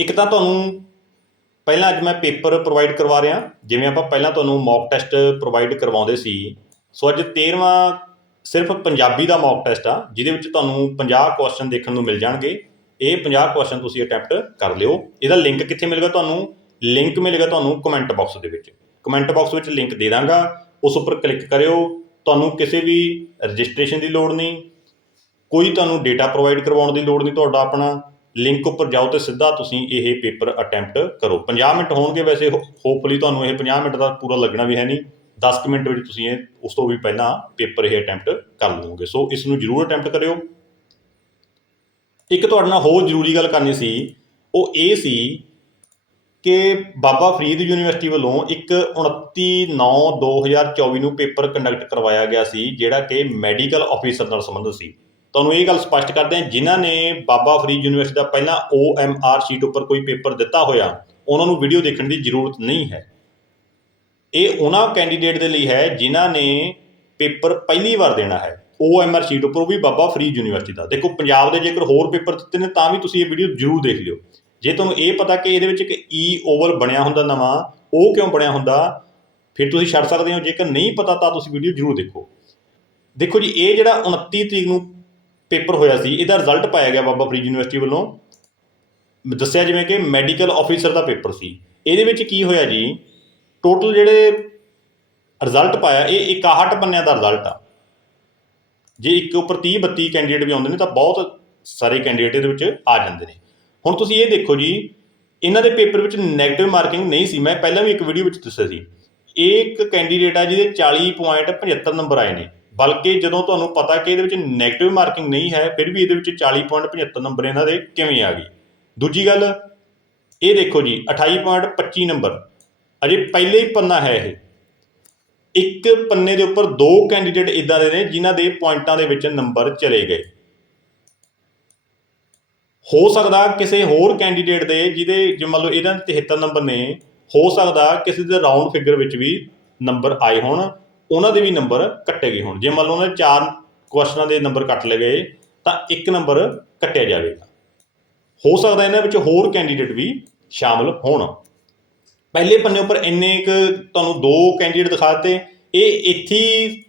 ਇੱਕ ਤਾਂ ਤੁਹਾਨੂੰ ਪਹਿਲਾਂ ਅੱਜ ਮੈਂ ਪੇਪਰ ਪ੍ਰੋਵਾਈਡ ਕਰਵਾ ਰਿਹਾ, ਜਿਵੇਂ ਆਪਾਂ ਪਹਿਲਾਂ ਤੁਹਾਨੂੰ ਮੌਕ ਟੈਸਟ ਪ੍ਰੋਵਾਈਡ ਕਰਵਾਉਂਦੇ ਸੀ। ਸੋ ਅੱਜ 13ਵਾਂ ਸਿਰਫ ਪੰਜਾਬੀ ਦਾ ਮੌਕ ਟੈਸਟ ਆ, ਜਿਹਦੇ ਵਿੱਚ ਤੁਹਾਨੂੰ 50 ਕੁਐਸਚਨ ਦੇਖਣ ਨੂੰ ਮਿਲ ਜਾਣਗੇ। ਇਹ 50 ਕੁਐਸਚਨ ਤੁਸੀਂ ਅਟੈਂਪਟ ਕਰ ਲਿਓ। ਇਹਦਾ ਲਿੰਕ ਕਿੱਥੇ ਮਿਲੇਗਾ ਤੁਹਾਨੂੰ? ਲਿੰਕ ਮਿਲੇਗਾ ਤੁਹਾਨੂੰ ਕਮੈਂਟ ਬਾਕਸ ਦੇ ਵਿੱਚ। ਕਮੈਂਟ ਬਾਕਸ ਵਿੱਚ ਲਿੰਕ ਦੇ ਦਾਂਗਾ। ਉਸ ਉੱਪਰ ਕਲਿੱਕ ਕਰਿਓ। ਤੁਹਾਨੂੰ ਕਿਸੇ ਵੀ ਰਜਿਸਟ੍ਰੇਸ਼ਨ ਦੀ ਲੋੜ ਨਹੀਂ। ਕੋਈ ਤੁਹਾਨੂੰ ਡੇਟਾ ਪ੍ਰੋਵਾਈਡ ਕਰਵਾਉਣ ਦੀ ਲੋੜ ਨਹੀਂ ਤੁਹਾਡਾ ਆਪਣਾ। ਲਿੰਕ ਉੱਪਰ ਜਾਓ ਤੇ ਸਿੱਧਾ ਤੁਸੀਂ ਇਹ ਪੇਪਰ ਅਟੈਂਪਟ ਕਰੋ। 50 ਮਿੰਟ ਹੋਣਗੇ ਵੈਸੇ ਹੋਪਫੁਲੀ ਤੁਹਾਨੂੰ ਇਹ 50 ਮਿੰਟ ਦਾ ਪੂਰਾ ਲੱਗਣਾ ਵੀ ਹੈ ਨਹੀਂ। 10 ਕੁ ਮਿੰਟ ਵਿੱਚ ਤੁਸੀਂ ਇਹ, ਉਸ ਤੋਂ ਵੀ ਪਹਿਲਾਂ ਪੇਪਰ ਇਹ ਅਟੈਂਪਟ ਕਰ ਲਓਗੇ ਸੋ ਇਸ ਨੂੰ ਜ਼ਰੂਰ ਅਟੈਂਪਟ ਕਰਿਓ। ਇੱਕ ਤੁਹਾਡੇ ਨਾਲ ਹੋਰ ਜ਼ਰੂਰੀ ਗੱਲ ਕਰਨੀ ਸੀ। ਉਹ ਇਹ ਸੀ ਕਿ ਬਾਬਾ ਫਰੀਦ ਯੂਨੀਵਰਸਿਟੀ ਵੱਲੋਂ ਇੱਕ 29/9/2024 ਨੂੰ ਪੇਪਰ ਕੰਡਕਟ ਕਰਵਾਇਆ ਗਿਆ ਸੀ, ਜਿਹੜਾ ਕਿ ਮੈਡੀਕਲ ਆਫੀਸਰ ਨਾਲ ਸੰਬੰਧਿਤ ਸੀ। ਤੁਹਾਨੂੰ ਇਹ ਗੱਲ ਸਪਸ਼ਟ ਕਰਦੇ ਹਾਂ, ਜਿਨ੍ਹਾਂ ਨੇ ਬਾਬਾ ਫਰੀਦ ਯੂਨੀਵਰਸਿਟੀ ਦਾ ਪਹਿਲਾਂ OMR ਸ਼ੀਟ ਉੱਪਰ ਕੋਈ ਪੇਪਰ ਦਿੱਤਾ ਹੋਇਆ, ਉਹਨਾਂ ਨੂੰ ਵੀਡੀਓ ਦੇਖਣ ਦੀ ਜ਼ਰੂਰਤ ਨਹੀਂ ਹੈ। ਇਹ ਉਹਨਾਂ ਕੈਂਡੀਡੇਟ ਦੇ ਲਈ ਹੈ ਜਿਨ੍ਹਾਂ ਨੇ ਪੇਪਰ ਪਹਿਲੀ ਵਾਰ ਦੇਣਾ ਹੈ। OMR ਸ਼ੀਟ ਉੱਪਰ ਉਹ ਵੀ ਬਾਬਾ ਫਰੀਦ ਯੂਨੀਵਰਸਿਟੀ ਦਾ। ਦੇਖੋ, ਪੰਜਾਬ ਦੇ ਜੇਕਰ ਹੋਰ ਪੇਪਰ ਦਿੱਤੇ ਨੇ, ਤਾਂ ਵੀ ਤੁਸੀਂ ਇਹ ਵੀਡੀਓ ਜ਼ਰੂਰ ਦੇਖ ਲਿਓ। ਜੇ ਤੁਹਾਨੂੰ ਇਹ ਪਤਾ ਕਿ ਇਹਦੇ ਵਿੱਚ ਇੱਕ e ਈ ਓਵਲ ਬਣਿਆ ਹੁੰਦਾ ਨਵਾਂ, ਉਹ ਕਿਉਂ ਬਣਿਆ ਹੁੰਦਾ, ਫਿਰ ਤੁਸੀਂ ਛੱਡ ਸਕਦੇ ਹੋ। ਜੇਕਰ ਨਹੀਂ ਪਤਾ, ਤਾਂ ਤੁਸੀਂ ਵੀਡੀਓ ਜ਼ਰੂਰ ਦੇਖੋ। ਦੇਖੋ ਜੀ, ਇਹ ਜਿਹੜਾ 29 ਤਰੀਕ ਨੂੰ ਪੇਪਰ ਹੋਇਆ ਸੀ, ਇਹਦਾ ਰਿਜ਼ਲਟ ਪਾਇਆ ਗਿਆ ਬਾਬਾ ਫਰੀਦ ਯੂਨੀਵਰਸਿਟੀ ਵੱਲੋਂ। ਦੱਸਿਆ ਜਿਵੇਂ ਕਿ ਮੈਡੀਕਲ ਆਫੀਸਰ ਦਾ ਪੇਪਰ ਸੀ। ਇਹਦੇ ਵਿੱਚ ਕੀ ਹੋਇਆ ਜੀ? ਟੋਟਲ ਜਿਹੜੇ ਰਿਜ਼ਲਟ ਪਾਇਆ, ਇਹ 61 ਪੰਨਿਆਂ ਦਾ ਰਿਜ਼ਲਟ ਆ। ਜੇ ਇੱਕ ਉੱਪਰ 30 32 ਕੈਂਡੀਡੇਟ ਵੀ ਆਉਂਦੇ ਨੇ, ਤਾਂ ਬਹੁਤ ਸਾਰੇ ਕੈਂਡੀਡੇਟ ਇਹਦੇ ਵਿੱਚ ਆ ਜਾਂਦੇ ਨੇ। ਹੁਣ ਤੁਸੀਂ ਇਹ ਦੇਖੋ ਜੀ, ਇਹਨਾਂ ਦੇ ਪੇਪਰ ਵਿੱਚ 네ਗੇਟਿਵ ਮਾਰਕਿੰਗ ਨਹੀਂ ਸੀ। ਮੈਂ ਪਹਿਲਾਂ ਵੀ ਇੱਕ ਵੀਡੀਓ ਵਿੱਚ ਦੱਸਿਆ ਸੀ। ਇਹ ਇੱਕ ਕੈਂਡੀਡੇਟ ਆ ਜਿਹਦੇ 40.75 ਨੰਬਰ ਆਏ ਨੇ। ਬਲਕਿ ਜਦੋਂ ਤੁਹਾਨੂੰ ਪਤਾ ਕਿ ਇਹਦੇ ਵਿੱਚ 네ਗੇਟਿਵ ਮਾਰਕਿੰਗ ਨਹੀਂ ਹੈ, ਫਿਰ ਵੀ ਇਹਦੇ ਵਿੱਚ 40.75 ਨੰਬਰ ਇਹਨਾਂ ਦੇ ਕਿਵੇਂ ਆ ਗਏ? ਦੂਜੀ ਗੱਲ, ਇਹ ਦੇਖੋ ਜੀ 28.25 ਨੰਬਰ। ਅਜੇ ਪਹਿਲੇ ਹੀ ਪੰਨਾ ਹੈ ਇਹ। ਇੱਕ ਪੰਨੇ ਦੇ ਉੱਪਰ ਦੋ ਕੈਂਡੀਡੇਟ ਇਦਾਂ ਦੇ ਨੇ ਜਿਨ੍ਹਾਂ ਦੇ ਪੁਆਇੰਟਾਂ ਦੇ ਵਿੱਚ ਨੰਬਰ ਚਲੇ ਗਏ। ਹੋ ਸਕਦਾ ਕਿਸੇ ਹੋਰ ਕੈਂਡੀਡੇਟ ਦੇ ਜਿਹਦੇ ਜੇ ਮੰਨ ਲਓ ਇਹਨਾਂ ਦੇ 73 ਨੰਬਰ ਨੇ, ਹੋ ਸਕਦਾ ਕਿਸੇ ਦੇ ਰਾਉਂਡ ਫਿਗਰ ਵਿੱਚ ਵੀ ਨੰਬਰ ਆਏ ਹੋਣ। ਉਹਨਾਂ ਦੇ ਵੀ ਨੰਬਰ ਕੱਟੇ ਗਏ ਹੋਣ। ਜੇ ਮੰਨ ਲਓ ਉਹਨਾਂ ਦੇ ਚਾਰ ਕੁਐਸਚਨਾਂ ਦੇ ਨੰਬਰ ਕੱਟ ਲਏ ਗਏ, ਤਾਂ ਇੱਕ ਨੰਬਰ ਕੱਟਿਆ ਜਾਵੇਗਾ। ਹੋ ਸਕਦਾ ਇਹਨਾਂ ਵਿੱਚ ਹੋਰ ਕੈਂਡੀਡੇਟ ਵੀ ਸ਼ਾਮਲ ਹੋਣ। ਪਹਿਲੇ ਪੰਨੇ ਉੱਪਰ ਇੰਨੇ ਕੁ ਤੁਹਾਨੂੰ ਦੋ ਕੈਂਡੀਡੇਟ ਦਿਖਾ ਦਿੱਤੇ। ਇਹ ਇੱਥੇ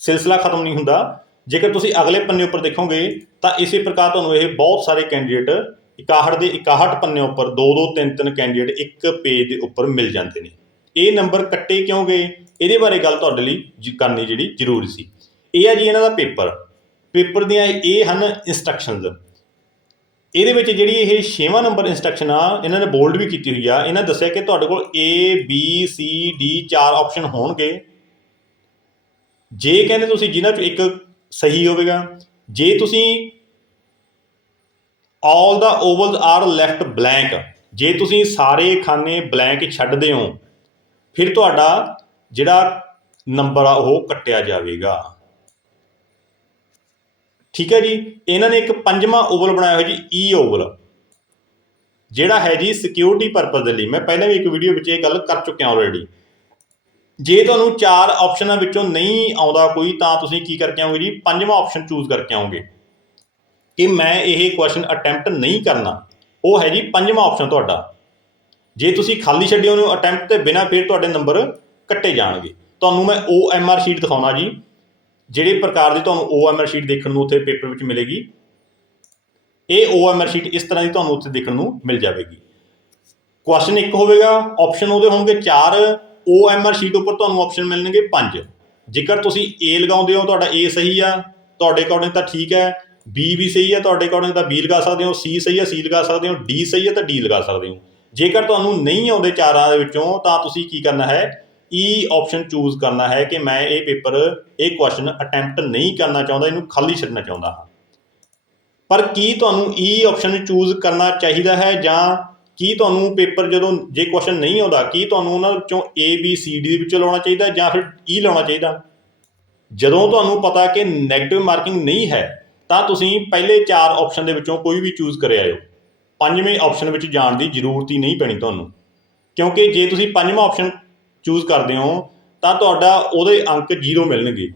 ਸਿਲਸਿਲਾ ਖਤਮ ਨਹੀਂ ਹੁੰਦਾ। ਜੇਕਰ ਤੁਸੀਂ ਅਗਲੇ ਪੰਨੇ ਉੱਪਰ ਦੇਖੋਗੇ, ਤਾਂ ਇਸੇ ਪ੍ਰਕਾਰ ਤੁਹਾਨੂੰ ਇਹ ਬਹੁਤ ਸਾਰੇ ਕੈਂਡੀਡੇਟ 61 ਦੇ 61 ਪੰਨੇ ਉੱਪਰ ਦੋ ਦੋ ਤਿੰਨ ਤਿੰਨ ਕੈਂਡੀਡੇਟ ਇੱਕ ਪੇਜ ਦੇ ਉੱਪਰ ਮਿਲ ਜਾਂਦੇ ਨੇ। ਇਹ ਨੰਬਰ ਕੱਟੇ ਕਿਉਂ ਗਏ? ਇਹਦੇ ਬਾਰੇ ਗੱਲ ਤੁਹਾਡੇ ਲਈ ਜ- ਕਰਨੀ ਜਿਹੜੀ ਜ਼ਰੂਰੀ ਸੀ। ਇਹ ਆ ਜੀ ਇਹਨਾਂ ਦਾ ਪੇਪਰ। ਪੇਪਰ ਦੀਆਂ ਇਹ ਹਨ ਇਨਸਟਰਕਸ਼ਨਸ ਇਹਦੇ ਵਿੱਚ ਜਿਹੜੀ ਇਹ 6ਵਾਂ ਨੰਬਰ ਇਨਸਟਰਕਸ਼ਨ ਆ, ਇਹਨਾਂ ਨੇ ਬੋਲਡ ਵੀ ਕੀਤੀ ਹੋਈ ਆ। ਇਹਨਾਂ ਦੱਸਿਆ ਕਿ ਤੁਹਾਡੇ ਕੋਲ A, B, C, D ਚਾਰ ਆਪਸ਼ਨ ਹੋਣਗੇ। ਜੇ ਕਹਿੰਦੇ ਤੁਸੀਂ ਜਿਨ੍ਹਾਂ ਚੋਂ ਇੱਕ ਸਹੀ ਹੋਵੇਗਾ, ਜੇ ਤੁਸੀਂ ਆਲ ਦਾ ovals ਆਰ ਲੈਫਟ ਬਲੈਂਕ ਜੇ ਤੁਸੀਂ ਸਾਰੇ ਖਾਨੇ ਬਲੈਂਕ ਛੱਡਦੇ ਹੋ ਫਿਰ ਤੁਹਾਡਾ ਜਿਹੜਾ ਨੰਬਰ ਆ, ਉਹ ਕੱਟਿਆ ਜਾਵੇਗਾ। ਠੀਕ ਹੈ ਜੀ? ਇਹਨਾਂ ਨੇ ਇੱਕ ਪੰਜਵਾਂ ਓਵਲ ਬਣਾਇਆ ਹੋਇਆ ਜੀ ਈ ਓਵਲ। ਜਿਹੜਾ ਹੈ ਜੀ ਸਿਕਿਉਰਿਟੀ ਪਰਪਸ ਦੇ ਲਈ। ਮੈਂ ਪਹਿਲਾਂ ਵੀ ਇੱਕ ਵੀਡੀਓ ਵਿੱਚ ਇਹ ਗੱਲ ਕਰ ਚੁੱਕਿਆ ਆਲਰੇਡੀ ਜੇ ਤੁਹਾਨੂੰ ਚਾਰ ਆਪਸ਼ਨਾਂ ਵਿੱਚੋਂ ਨਹੀਂ ਆਉਂਦਾ ਕੋਈ, ਤਾਂ ਤੁਸੀਂ ਕੀ ਕਰਕੇ ਆਓਗੇ ਜੀ? ਪੰਜਵਾਂ ਆਪਸ਼ਨ ਚੂਜ਼ ਕਰਕੇ ਆਓਗੇ। ਕਿ ਮੈਂ ਇਹ ਕੁਐਸਚਨ ਅਟੈਂਪਟ ਨਹੀਂ ਕਰਨਾ। ਉਹ ਹੈ ਜੀ ਪੰਜਵਾਂ ਆਪਸ਼ਨ ਤੁਹਾਡਾ। ਜੇ ਤੁਸੀਂ ਖਾਲੀ ਛੱਡਿਓ ਉਹਨੂੰ ਅਟੈਂਪਟ ਤੇ ਬਿਨਾ ਫਿਰ ਤੁਹਾਡੇ ਨੰਬਰ ਕੱਟੇ ਜਾਣਗੇ। ਤੁਹਾਨੂੰ ਮੈਂ ਓ ਐੱਮ ਆਰ ਸ਼ੀਟ ਦਿਖਾਉਣਾ ਜੀ। ਜਿਹੜੇ ਪ੍ਰਕਾਰ ਦੀ ਤੁਹਾਨੂੰ ਓ ਐੱਮ ਆਰ ਸ਼ੀਟ ਦੇਖਣ ਨੂੰ ਉੱਥੇ ਪੇਪਰ ਵਿੱਚ ਮਿਲੇਗੀ। ਇਹ ਓ ਐੱਮ ਆਰ ਸ਼ੀਟ ਇਸ ਤਰ੍ਹਾਂ ਦੀ ਤੁਹਾਨੂੰ ਉੱਥੇ ਦੇਖਣ ਨੂੰ ਮਿਲ ਜਾਵੇਗੀ। ਕੁਐਸਚਨ ਇੱਕ ਹੋਵੇਗਾ ਆਪਸ਼ਨ ਉਹਦੇ ਹੋਣਗੇ ਚਾਰ। ਆਰ ਸ਼ੀਟ ਉੱਪਰ ਤੁਹਾਨੂੰ ਆਪਸ਼ਨ ਮਿਲਣਗੇ ਪੰਜ। ਜੇਕਰ ਤੁਸੀਂ A ਲਗਾਉਂਦੇ ਹੋ, ਤੁਹਾਡਾ A ਸਹੀ ਆ, ਤੁਹਾਡੇ ਅਕੋਰਡਿੰਗ ਤਾਂ ਠੀਕ ਹੈ। B ਵੀ ਸਹੀ ਹੈ ਤੁਹਾਡੇ ਅਕੋਰਡਿੰਗ ਤਾਂ B ਲਗਾ ਸਕਦੇ ਹੋ। C ਸਹੀ ਹੈ C ਲਗਾ ਸਕਦੇ ਹੋ। D ਸਹੀ ਹੈ ਤਾਂ D ਲਗਾ ਸਕਦੇ ਹੋ। ਜੇਕਰ ਤੁਹਾਨੂੰ ਨਹੀਂ ਆਉਂਦੇ ਚਾਰਾਂ ਦੇ ਵਿੱਚੋਂ, ਤਾਂ ਤੁਸੀਂ ਕੀ ਕਰਨਾ ਹੈ? E ਆਪਸ਼ਨ ਚੂਜ਼ ਕਰਨਾ ਹੈ ਕਿ ਮੈਂ ਇਹ ਪੇਪਰ, ਇਹ ਕੁਐਸਚਨ ਅਟੈਂਪਟ ਨਹੀਂ ਕਰਨਾ ਚਾਹੁੰਦਾ, ਇਹਨੂੰ ਖਾਲੀ ਛੱਡਣਾ ਚਾਹੁੰਦਾ ਹਾਂ। ਪਰ ਕੀ ਤੁਹਾਨੂੰ ਈ ਆਪਸ਼ਨ ਚੂਜ਼ ਕਰਨਾ ਚਾਹੀਦਾ ਹੈ ਜਾਂ ਕੀ ਤੁਹਾਨੂੰ ਪੇਪਰ ਜਦੋਂ ਜੇ ਕੁਐਸਚਨ ਨਹੀਂ ਆਉਂਦਾ, ਕੀ ਤੁਹਾਨੂੰ ਉਹਨਾਂ ਵਿੱਚੋਂ ਏ ਬੀ ਸੀ ਡੀ ਦੇ ਵਿੱਚੋਂ ਲਾਉਣਾ ਚਾਹੀਦਾ ਜਾਂ ਫਿਰ ਈ ਲਾਉਣਾ ਚਾਹੀਦਾ? ਜਦੋਂ ਤੁਹਾਨੂੰ ਪਤਾ ਕਿ 네ਗੇਟਿਵ ਮਾਰਕਿੰਗ ਨਹੀਂ ਹੈ, ਤਾਂ ਤੁਸੀਂ ਪਹਿਲੇ ਚਾਰ ਆਪਸ਼ਨ ਦੇ ਵਿੱਚੋਂ ਕੋਈ ਵੀ ਚੂਜ਼ ਕਰਿਆ ਆਇਓ। ਪੰਜਵੇਂ ਆਪਸ਼ਨ ਵਿੱਚ ਜਾਣ ਦੀ ਜ਼ਰੂਰਤ ਹੀ ਨਹੀਂ ਪੈਣੀ ਤੁਹਾਨੂੰ। ਕਿਉਂਕਿ ਜੇ ਤੁਸੀਂ ਪੰਜਵਾਂ ਆਪਸ਼ਨ ਚੂਜ਼ ਕਰਦੇ ਹੋ, ਤਾਂ ਤੁਹਾਡਾ ਉਹਦੇ ਅੰਕ 0 ਮਿਲਣਗੇ।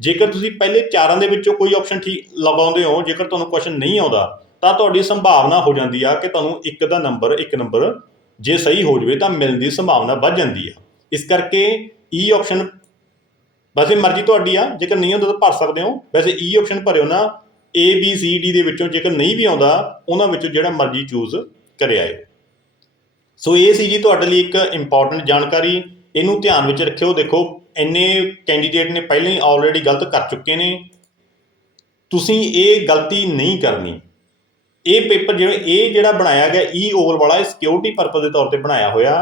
ਜੇਕਰ ਤੁਸੀਂ ਪਹਿਲੇ ਚਾਰਾਂ ਦੇ ਵਿੱਚੋਂ ਕੋਈ ਆਪਸ਼ਨ ਠੀਕ ਲਗਾਉਂਦੇ ਹੋ, ਜੇਕਰ ਤੁਹਾਨੂੰ ਕੁਐਸਚਨ ਨਹੀਂ ਆਉਂਦਾ, ਤਾਂ ਤੁਹਾਡੀ ਸੰਭਾਵਨਾ ਹੋ ਜਾਂਦੀ ਆ ਕਿ ਤੁਹਾਨੂੰ ਇੱਕ ਦਾ ਨੰਬਰ ਇੱਕ ਨੰਬਰ ਜੇ ਸਹੀ ਹੋ ਜਵੇ, ਤਾਂ ਮਿਲਣ ਦੀ ਸੰਭਾਵਨਾ ਵੱਧ ਜਾਂਦੀ ਆ। ਇਸ ਕਰਕੇ e ਈ ਆਪਸ਼ਨ ਵੈਸੇ ਮਰਜ਼ੀ ਤੁਹਾਡੀ ਆ, ਜੇਕਰ ਨਹੀਂ ਹੁੰਦਾ ਤਾਂ ਭਰ ਸਕਦੇ ਹੋ। ਵੈਸੇ e ਈ ਆਪਸ਼ਨ ਭਰਿਓ ਨਾ ਏ ਬੀ ਸੀ ਡੀ ਦੇ ਵਿੱਚੋਂ ਜੇਕਰ ਨਹੀਂ ਵੀ ਆਉਂਦਾ, ਉਹਨਾਂ ਵਿੱਚੋਂ ਜਿਹੜਾ ਮਰਜ਼ੀ ਚੂਜ਼ ਕਰਿਆ ਹੈ ਸੋ ਇਹ ਸੀ ਜੀ ਤੁਹਾਡੇ ਲਈ ਇੱਕ ਇੰਪੋਰਟੈਂਟ ਜਾਣਕਾਰੀ। ਇਹਨੂੰ ਧਿਆਨ ਵਿੱਚ ਰੱਖਿਓ। ਦੇਖੋ, ਇੰਨੇ ਕੈਂਡੀਡੇਟ ਨੇ ਪਹਿਲਾਂ ਹੀ ਆਲਰੇਡੀ ਗਲਤ ਕਰ ਚੁੱਕੇ ਨੇ। ਤੁਸੀਂ ਇਹ ਗਲਤੀ ਨਹੀਂ ਕਰਨੀ। ਇਹ ਪੇਪਰ ਜਿਹੜਾ, ਇਹ ਜਿਹੜਾ ਬਣਾਇਆ ਗਿਆ e ਈ ਓਵਰ ਵਾਲਾ, ਇਹ ਸਿਕਿਉਰਿਟੀ ਪਰਪਸ ਦੇ ਤੌਰ ਤੇ ਬਣਾਇਆ ਹੋਇਆ।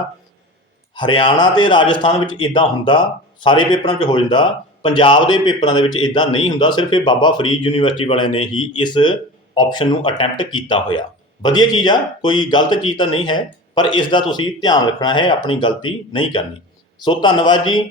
ਹਰਿਆਣਾ ਤੇ ਰਾਜਸਥਾਨ ਵਿੱਚ ਇਦਾਂ ਹੁੰਦਾ। ਸਾਰੇ ਪੇਪਰਾਂ 'ਚ ਹੋ ਜਾਂਦਾ। ਪੰਜਾਬ ਦੇ ਪੇਪਰਾਂ ਦੇ ਵਿੱਚ ਇਦਾਂ ਨਹੀਂ ਹੁੰਦਾ, ਸਿਰਫ ਇਹ ਬਾਬਾ ਫਰੀਦ ਯੂਨੀਵਰਸਿਟੀ ਵਾਲਿਆਂ ਨੇ ਹੀ ਇਸ ਆਪਸ਼ਨ ਨੂੰ ਅਟੈਂਪਟ ਕੀਤਾ ਹੋਇਆ। ਵਧੀਆ ਚੀਜ਼ ਆ, ਕੋਈ ਗਲਤ ਚੀਜ਼ ਤਾਂ ਨਹੀਂ ਹੈ, ਪਰ ਇਸ ਦਾ ਤੁਸੀਂ ਧਿਆਨ ਰੱਖਣਾ ਹੈ, ਆਪਣੀ ਗਲਤੀ ਨਹੀਂ ਕਰਨੀ। ਸੋ ਧੰਨਵਾਦ ਜੀ।